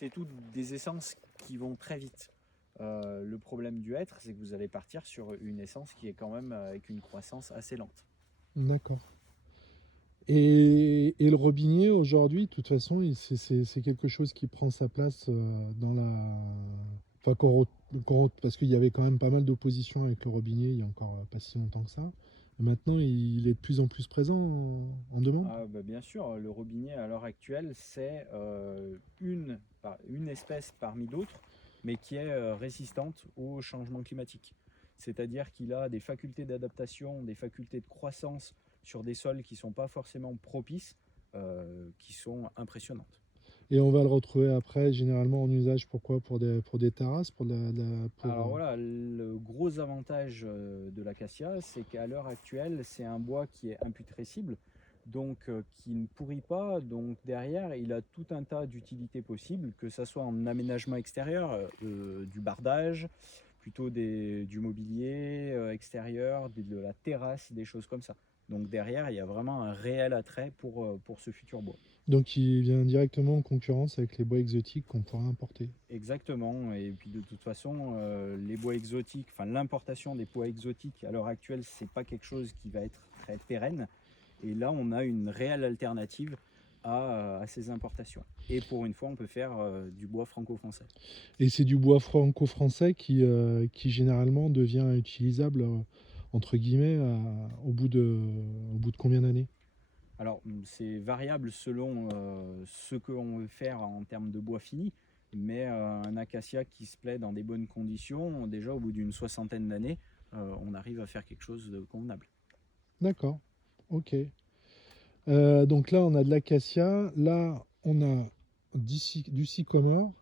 c'est toutes des essences qui vont très vite. Le problème du hêtre, c'est que vous allez partir sur une essence qui est quand même avec une croissance assez lente. D'accord. Et le robinier, aujourd'hui, de toute façon, c'est quelque chose qui prend sa place dans la. Enfin, parce qu'il y avait quand même pas mal d'opposition avec le robinier il y a encore pas si longtemps que ça. Et maintenant, il est de plus en plus présent en demande. Ah, bah, bien sûr, le robinier à l'heure actuelle, c'est une espèce parmi d'autres, mais qui est résistante au changement climatique. C'est-à-dire qu'il a des facultés d'adaptation, des facultés de croissance sur des sols qui ne sont pas forcément propices, qui sont impressionnantes. Et on va le retrouver après, généralement en usage, pourquoi? Pour des terrasses, Alors voilà, le gros avantage de l'acacia, c'est qu'à l'heure actuelle, c'est un bois qui est imputrescible, donc qui ne pourrit pas. Donc derrière, il a tout un tas d'utilités possibles, que ce soit en aménagement extérieur, du bardage, plutôt du mobilier extérieur, de la terrasse, des choses comme ça. Donc derrière, il y a vraiment un réel attrait pour ce futur bois. Donc il vient directement en concurrence avec les bois exotiques qu'on pourra importer. Exactement, et puis de toute façon, les bois exotiques, enfin l'importation des bois exotiques à l'heure actuelle, c'est pas quelque chose qui va être très pérenne. Et là, on a une réelle alternative à ces importations. Et pour une fois, on peut faire du bois franco-français. Et c'est du bois franco-français qui généralement devient utilisable, entre guillemets, au bout de combien d'années? Alors, c'est variable selon ce qu'on veut faire en termes de bois fini, mais un acacia qui se plaît dans des bonnes conditions, déjà au bout d'une soixantaine d'années, on arrive à faire quelque chose de convenable. D'accord, ok. Donc là, on a de l'acacia, là, on a du sycomore,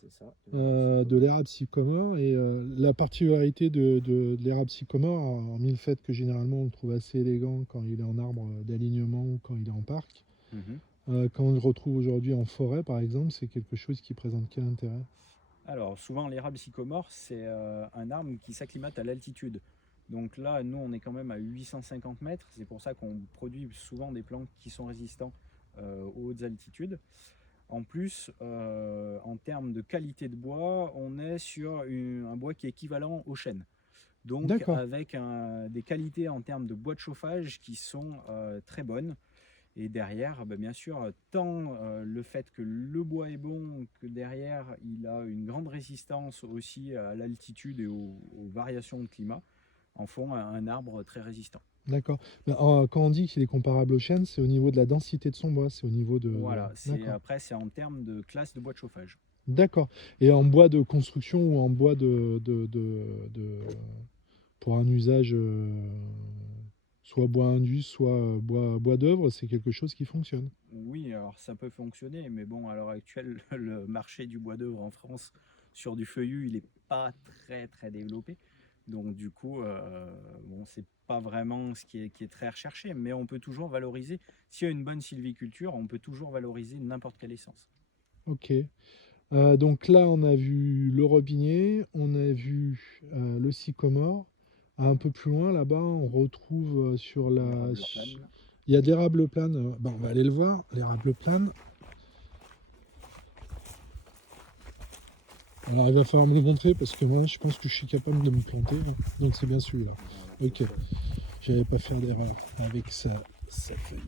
C'est ça, l'érable sycomore. de l'érable sycomore. Et la particularité de l'érable sycomore, hormis le fait que généralement on le trouve assez élégant quand il est en arbre d'alignement ou quand il est en parc, Mhm. quand on le retrouve aujourd'hui en forêt, par exemple, c'est quelque chose qui présente quel intérêt? Alors, souvent, l'érable sycomore, c'est un arbre qui s'acclimate à l'altitude. Donc là, nous, on est quand même à 850 mètres. C'est pour ça qu'on produit souvent des plantes qui sont résistants aux hautes altitudes. En plus, en termes de qualité de bois, on est sur un bois qui est équivalent au chêne. Donc, D'accord. avec des qualités en termes de bois de chauffage qui sont très bonnes. Et derrière, bah, bien sûr, tant le fait que le bois est bon, que derrière, il a une grande résistance aussi à l'altitude et aux variations de climat, en font un arbre très résistant. D'accord. Ben, quand on dit qu'il est comparable au chêne, c'est au niveau de la densité de son bois, c'est au niveau de. Voilà, D'accord. après, c'est en termes de classe de bois de chauffage. D'accord. Et en bois de construction ou en bois pour un usage, soit bois indus, soit bois d'œuvre, c'est quelque chose qui fonctionne. Oui, alors ça peut fonctionner, mais bon, à l'heure actuelle, le marché du bois d'œuvre en France sur du feuillu, il n'est pas très très développé. Donc du coup, bon, c'est pas vraiment ce qui est très recherché, mais on peut toujours valoriser. S'il y a une bonne sylviculture, on peut toujours valoriser n'importe quelle essence. Ok. Donc là, on a vu le robinier, on a vu le sycomore. Un peu plus loin, là-bas, on retrouve sur la. L'érable plane. Il y a de l'érable plane. Ben, on va aller le voir, l'érable plane. Alors, il va falloir me le montrer parce que moi, je pense que je suis capable de me planter, hein. Donc, c'est bien celui-là. Voilà, c'est Ok, celui-là. j'avais pas faire d'erreur avec sa feuille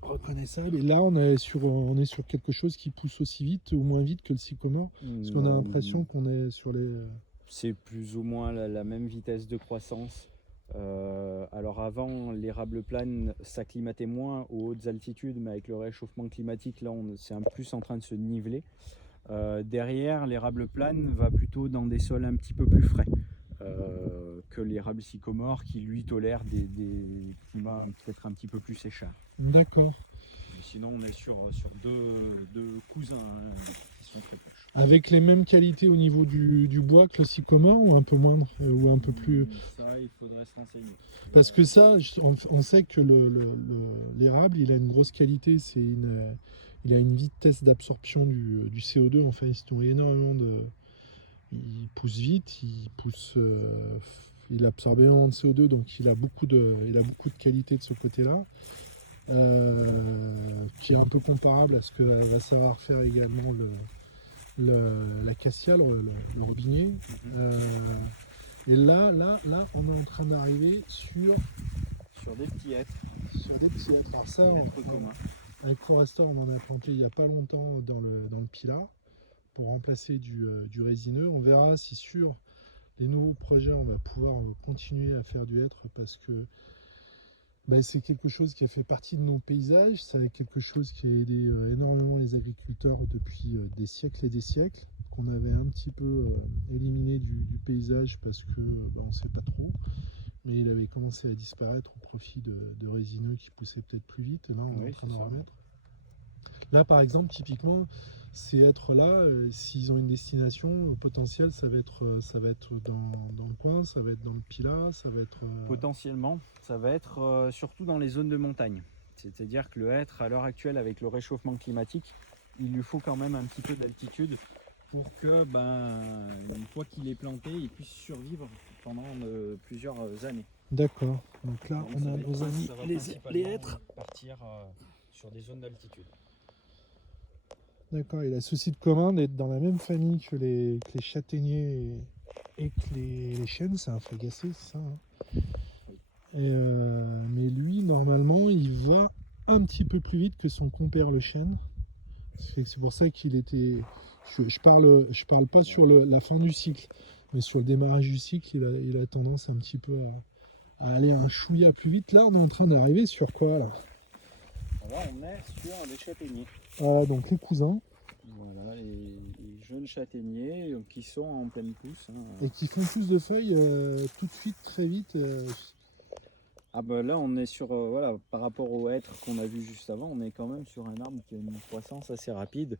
reconnaissable. Et là, on est sur quelque chose qui pousse aussi vite ou moins vite que le sycomore. Parce qu'on a Non, l'impression qu'on est sur les. c'est plus ou moins la même vitesse de croissance. Alors avant, l'érable plane s'acclimatait moins aux hautes altitudes, mais avec le réchauffement climatique, là, c'est un plus en train de se niveler. Derrière, l'érable plane va plutôt dans des sols un petit peu plus frais que l'érable sycomore, qui lui tolère des climats peut-être un petit peu plus séchards. D'accord. Mais sinon, on est sur deux cousins hein, qui sont très proches. Avec les mêmes qualités au niveau du bois que le sycomore ou un peu moindre ou un peu plus. Ça, il faudrait se renseigner. Parce que ça, on sait que l'érable, il a une grosse qualité, il a une vitesse d'absorption du CO2. Enfin, il se nourrit énormément il pousse vite, il absorbe énormément de CO2, donc il a beaucoup de qualité de ce côté-là. qui est un peu comparable à ce que va savoir faire également l'acacia, le robinier. Et là, on est en train d'arriver sur des petits hêtres. Sur des petits hêtres. Alors ça, avec Forester, on en a planté il n'y a pas longtemps dans le Pilat pour remplacer du résineux. On verra si sur les nouveaux projets, on va pouvoir continuer à faire du hêtre parce que c'est quelque chose qui a fait partie de nos paysages. C'est quelque chose qui a aidé énormément les agriculteurs depuis des siècles et des siècles, qu'on avait un petit peu éliminé du paysage parce que on ne sait pas trop. Mais il avait commencé à disparaître au profit de résineux qui poussaient peut-être plus vite. Là, on est en train de remettre. Là, par exemple, typiquement, ces hêtres-là, s'ils ont une destination potentielle, ça va être dans le coin, ça va être dans le Pilat, ça va être... Potentiellement, ça va être surtout dans les zones de montagne. C'est-à-dire que le hêtre, à l'heure actuelle, avec le réchauffement climatique, il lui faut quand même un petit peu d'altitude pour que, une fois qu'il est planté, il puisse survivre pendant plusieurs années. D'accord. Donc là, on a nos amis les hêtres partir sur des zones d'altitude. D'accord, il a ceci de commun d'être dans la même famille que les châtaigniers et que les chênes, c'est un fagacé, c'est ça hein. Mais lui, normalement, il va un petit peu plus vite que son compère le chêne. C'est pour ça qu'il était... Je parle pas sur la fin du cycle, mais sur le démarrage du cycle, il a tendance un petit peu à aller un chouïa plus vite. Là, on est en train d'arriver sur quoi là? Là, on est sur les châtaigniers. Voilà, donc les cousins. Voilà, les jeunes châtaigniers qui sont en pleine pousse. Et qui font plus de feuilles tout de suite, très vite. Là, on est sur, par rapport au hêtre qu'on a vu juste avant, on est quand même sur un arbre qui a une croissance assez rapide.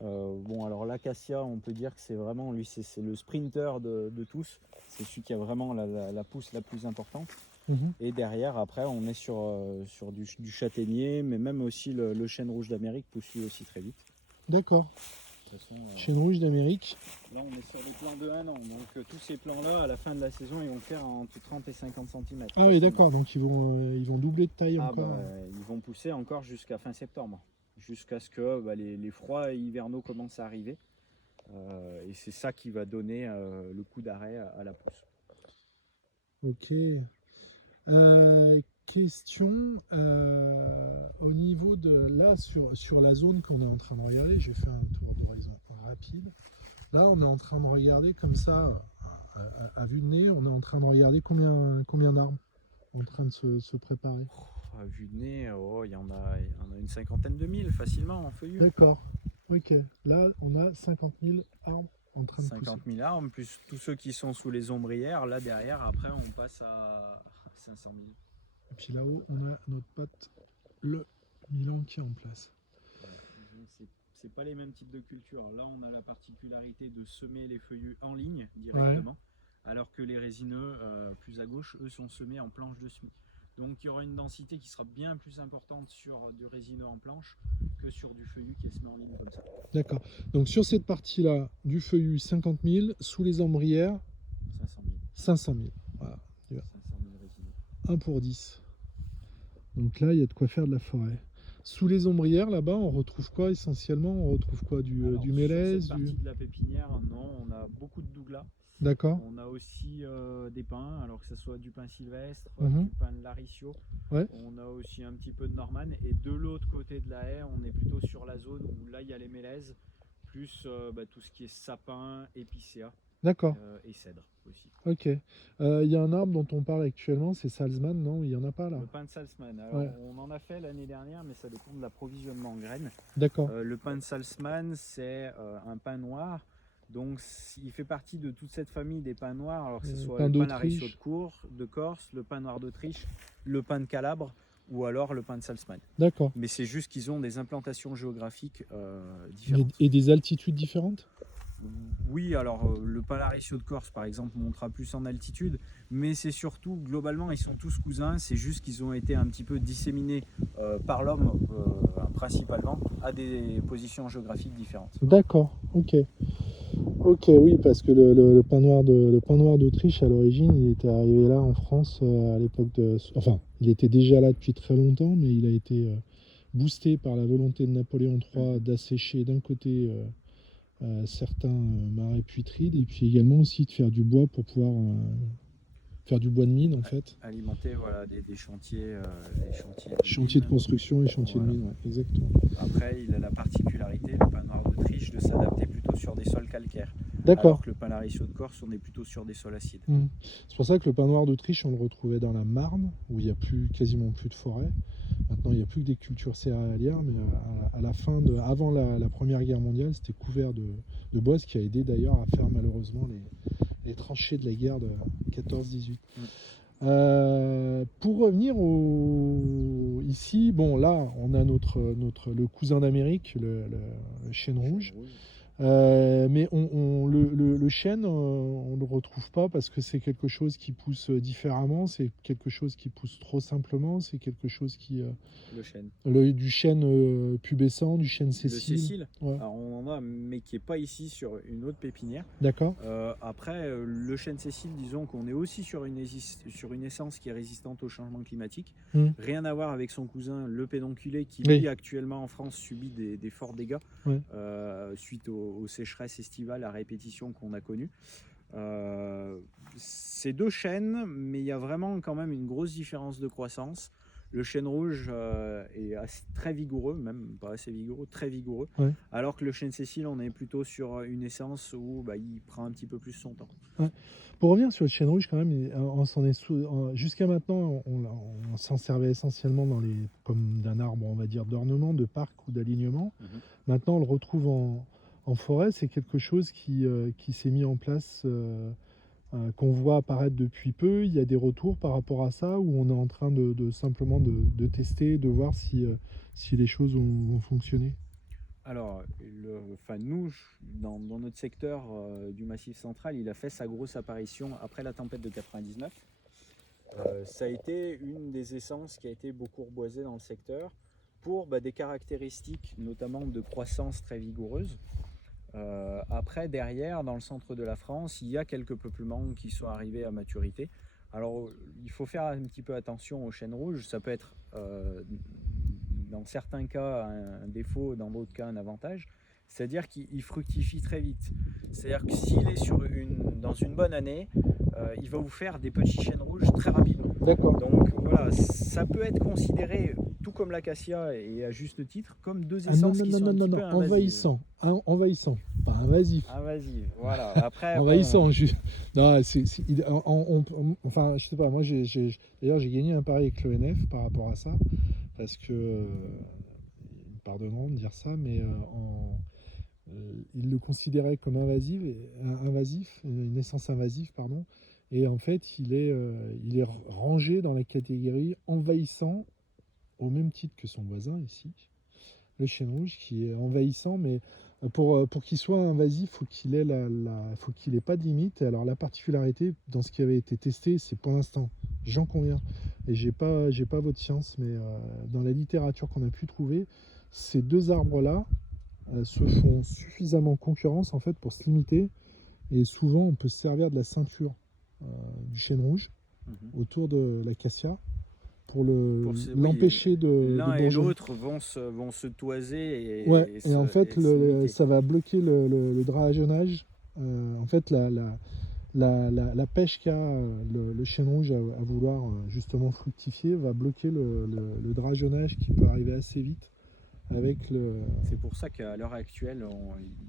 Alors l'acacia, on peut dire que c'est vraiment, lui, c'est le sprinter de tous. C'est celui qui a vraiment la pousse la plus importante. Et derrière, après, on est sur du châtaignier, mais même aussi le chêne rouge d'Amérique pousse lui aussi très vite. D'accord. Chêne rouge d'Amérique. Là, on est sur des plants de 1 an. Donc, tous ces plants-là, à la fin de la saison, ils vont faire entre 30 et 50 cm. Ah oui, d'accord. Donc, ils vont doubler de taille encore. Ils vont pousser encore jusqu'à fin septembre. Jusqu'à ce que les froids hivernaux commencent à arriver. Et c'est ça qui va donner le coup d'arrêt à la pousse. Ok. Question au niveau de là sur la zone qu'on est en train de regarder, j'ai fait un tour d'horizon rapide. Là, on est en train de regarder comme ça, à vue de nez, on est en train de regarder combien d'arbres en train de se préparer. À vue de nez, il y en a une cinquantaine de mille facilement en feuillus. D'accord. Ok. Là, on a 50 000 arbres en train de pousser. 50 000 arbres, plus tous ceux qui sont sous les ombrières. Là derrière, après, on passe à 500 000. Et puis là-haut, on a notre pote, le Milan, qui est en place. C'est pas les mêmes types de cultures. Là, on a la particularité de semer les feuillus en ligne directement, alors que les résineux, plus à gauche, eux, sont semés en planche de semis. Donc, il y aura une densité qui sera bien plus importante sur du résineux en planche que sur du feuillu qui est semé en ligne comme ça. D'accord. Donc, sur cette partie-là, du feuillu 50 000, sous les ombrières 500 000. 500 000. Voilà. 500 000 résineux. 1 pour 10. Donc là, il y a de quoi faire de la forêt. Sous les ombrières, là-bas, on retrouve quoi essentiellement? On retrouve quoi? Du mélèze? Sur cette partie de la pépinière, non, on a beaucoup de douglas. D'accord. On a aussi des pins, alors que ce soit du pin sylvestre, du pin de Laricio. Ouais. On a aussi un petit peu de Norman. Et de l'autre côté de la haie, on est plutôt sur la zone où là, il y a les mélèzes, plus tout ce qui est sapin, épicéa. D'accord. Et cèdre aussi. Ok. Il y a un arbre dont on parle actuellement, c'est Salzman, non? Il n'y en a pas là? Le pin de Salzman. Alors, on en a fait l'année dernière, mais ça dépend de l'approvisionnement en graines. D'accord. Le pin de Salzman, c'est un pin noir. Donc, il fait partie de toute cette famille des pins noirs, alors que ce soit le pin Laricio de Corse, le pin noir d'Autriche, le pin de Calabre ou alors le pin de Salzman. D'accord. Mais c'est juste qu'ils ont des implantations géographiques différentes. Et des altitudes différentes? Oui, alors le pin Laricio de Corse par exemple montera plus en altitude, mais c'est surtout, globalement, ils sont tous cousins, c'est juste qu'ils ont été un petit peu disséminés par l'homme principalement à des positions géographiques différentes. D'accord, ok. Ok, oui, parce que le pin noir d'Autriche, à l'origine, il était arrivé là en France à l'époque de... Enfin, il était déjà là depuis très longtemps, mais il a été boosté par la volonté de Napoléon III Mhm. d'assécher d'un côté certains marais putrides, et puis également aussi de faire du bois pour pouvoir faire du bois de mine, en fait. Alimenter voilà, des chantiers de Chantier de mine. construction et chantier de Voilà. mine, ouais, exactement. Après, il a la particularité, le pin noir d'Autriche, de s'adapter plutôt sur des sols calcaires, D'accord. alors que le pin lariceau de Corse, on est plutôt sur des sols acides. Mhm. C'est pour ça que le pin noir d'Autriche, on le retrouvait dans la Marne, où il n'y a quasiment plus de forêt. Maintenant, il n'y a plus que des cultures céréalières, mais à la fin avant la Première Guerre mondiale, c'était couvert de bois, ce qui a aidé d'ailleurs à faire malheureusement les tranchées de la guerre de 14-18. Mm. Pour revenir ici, bon là, on a le cousin d'Amérique, le chêne rouge. Mais le chêne, on ne le retrouve pas parce que c'est quelque chose qui pousse différemment, c'est quelque chose qui pousse trop simplement, c'est quelque chose qui... Le chêne. du chêne pubescent, du chêne Le Cécile. Cécile, Ouais. alors on en a, mais qui n'est pas ici sur une autre pépinière. D'accord. Après, le chêne Cécile, disons qu'on est aussi sur une essence qui est résistante au changement climatique. Mm. Rien à voir avec son cousin, le pédonculé, qui Oui. lui, actuellement en France, subit des forts dégâts Ouais. suite aux sécheresses estivales à répétition qu'on a connues. C'est deux chênes, mais il y a vraiment quand même une grosse différence de croissance. Le chêne rouge est très vigoureux, même pas assez vigoureux, très vigoureux. Ouais. Alors que le chêne Cécile, on est plutôt sur une essence où il prend un petit peu plus son temps. Ouais. Pour revenir sur le chêne rouge, quand même, jusqu'à maintenant, on s'en servait essentiellement comme d'un arbre, on va dire, d'ornement, de parc ou d'alignement. Mhm. Maintenant, on le retrouve en forêt. C'est quelque chose qui s'est mis en place, qu'on voit apparaître depuis peu. Il y a des retours par rapport à ça, où on est en train simplement de tester, de voir si les choses vont fonctionner. Alors, nous, dans notre secteur du Massif central, il a fait sa grosse apparition après la tempête de 99. Ça a été une des essences qui a été beaucoup reboisée dans le secteur pour des caractéristiques, notamment de croissance très vigoureuse. Après, derrière, dans le centre de la France, il y a quelques peuplements qui sont arrivés à maturité. Alors, il faut faire un petit peu attention au chêne rouge. Ça peut être, dans certains cas, un défaut, dans d'autres cas, un avantage. C'est-à-dire qu'il fructifie très vite. C'est-à-dire que s'il est dans une bonne année, il va vous faire des petits chênes rouges très rapidement. D'accord. Donc voilà, ça peut être considéré, tout comme l'acacia et à juste titre, comme deux essences qui sont un petit peu invasives. Envahissant, pas invasif. Invasive, voilà. Après, Envahissant, juste. Non, enfin, je sais pas, moi, d'ailleurs, j'ai gagné un pari avec l'ONF par rapport à ça, parce que, ils me pardonneront de dire ça, mais ils le considéraient comme invasif, une essence invasive, pardon, et en fait, il est rangé dans la catégorie envahissant, au même titre que son voisin ici, le chêne rouge, qui est envahissant, mais pour qu'il soit invasif, faut qu'il ait pas de limite. Et alors la particularité dans ce qui avait été testé, c'est pour l'instant, j'en conviens, et j'ai pas votre science, mais dans la littérature qu'on a pu trouver, ces deux arbres-là se font suffisamment concurrence en fait pour se limiter. Et souvent, on peut se servir de la ceinture du chêne rouge autour de l'acacia pour l'empêcher de l'un et bourgeonner. l'autre vont se toiser Ouais, et en fait, limiter. ça va bloquer le dragonnage. En fait, la pêche qu'a le chêne rouge à vouloir justement fructifier va bloquer le dragonnage qui peut arriver assez vite avec C'est pour ça qu'à l'heure actuelle,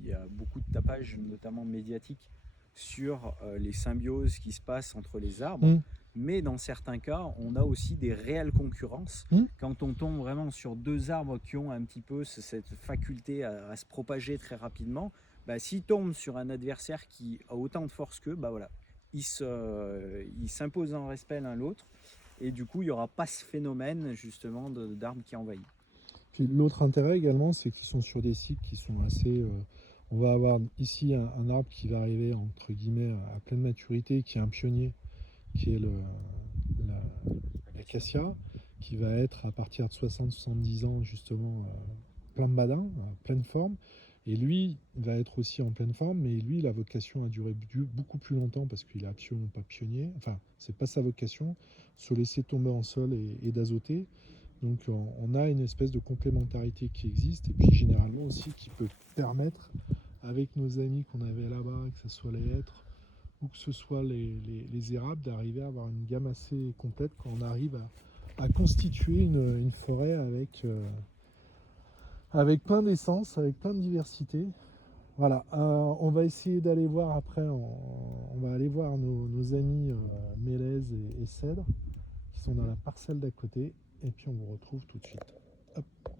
il y a beaucoup de tapage, notamment médiatique, sur les symbioses qui se passent entre les arbres. Mmh. Mais dans certains cas, on a aussi des réelles concurrences. Quand on tombe vraiment sur deux arbres qui ont un petit peu cette faculté à se propager très rapidement, s'ils tombent sur un adversaire qui a autant de force qu'eux, voilà, ils s'imposent en respect l'un l'autre. Et du coup, il n'y aura pas ce phénomène justement d'arbres qui envahit. Puis l'autre intérêt également, c'est qu'ils sont sur des sites qui sont assez... on va avoir ici un arbre qui va arriver entre guillemets à pleine maturité, qui est un pionnier, qui est l'acacia, qui va être à partir de 60-70 ans justement plein de badin, pleine forme. Et lui va être aussi en pleine forme, mais lui, la vocation a duré beaucoup plus longtemps parce qu'il est absolument pas pionnier. Enfin, c'est pas sa vocation, se laisser tomber en sol et d'azoter. Donc on a une espèce de complémentarité qui existe et puis généralement aussi qui peut permettre avec nos amis qu'on avait là-bas, que ce soit les hêtres ou que ce soit les érables, d'arriver à avoir une gamme assez complète quand on arrive à constituer une forêt avec plein d'essence, avec plein de diversité. Voilà, on va essayer d'aller voir après, on va aller voir nos amis Mélèze et Cèdre qui sont dans la parcelle d'à côté et puis on vous retrouve tout de suite. Hop.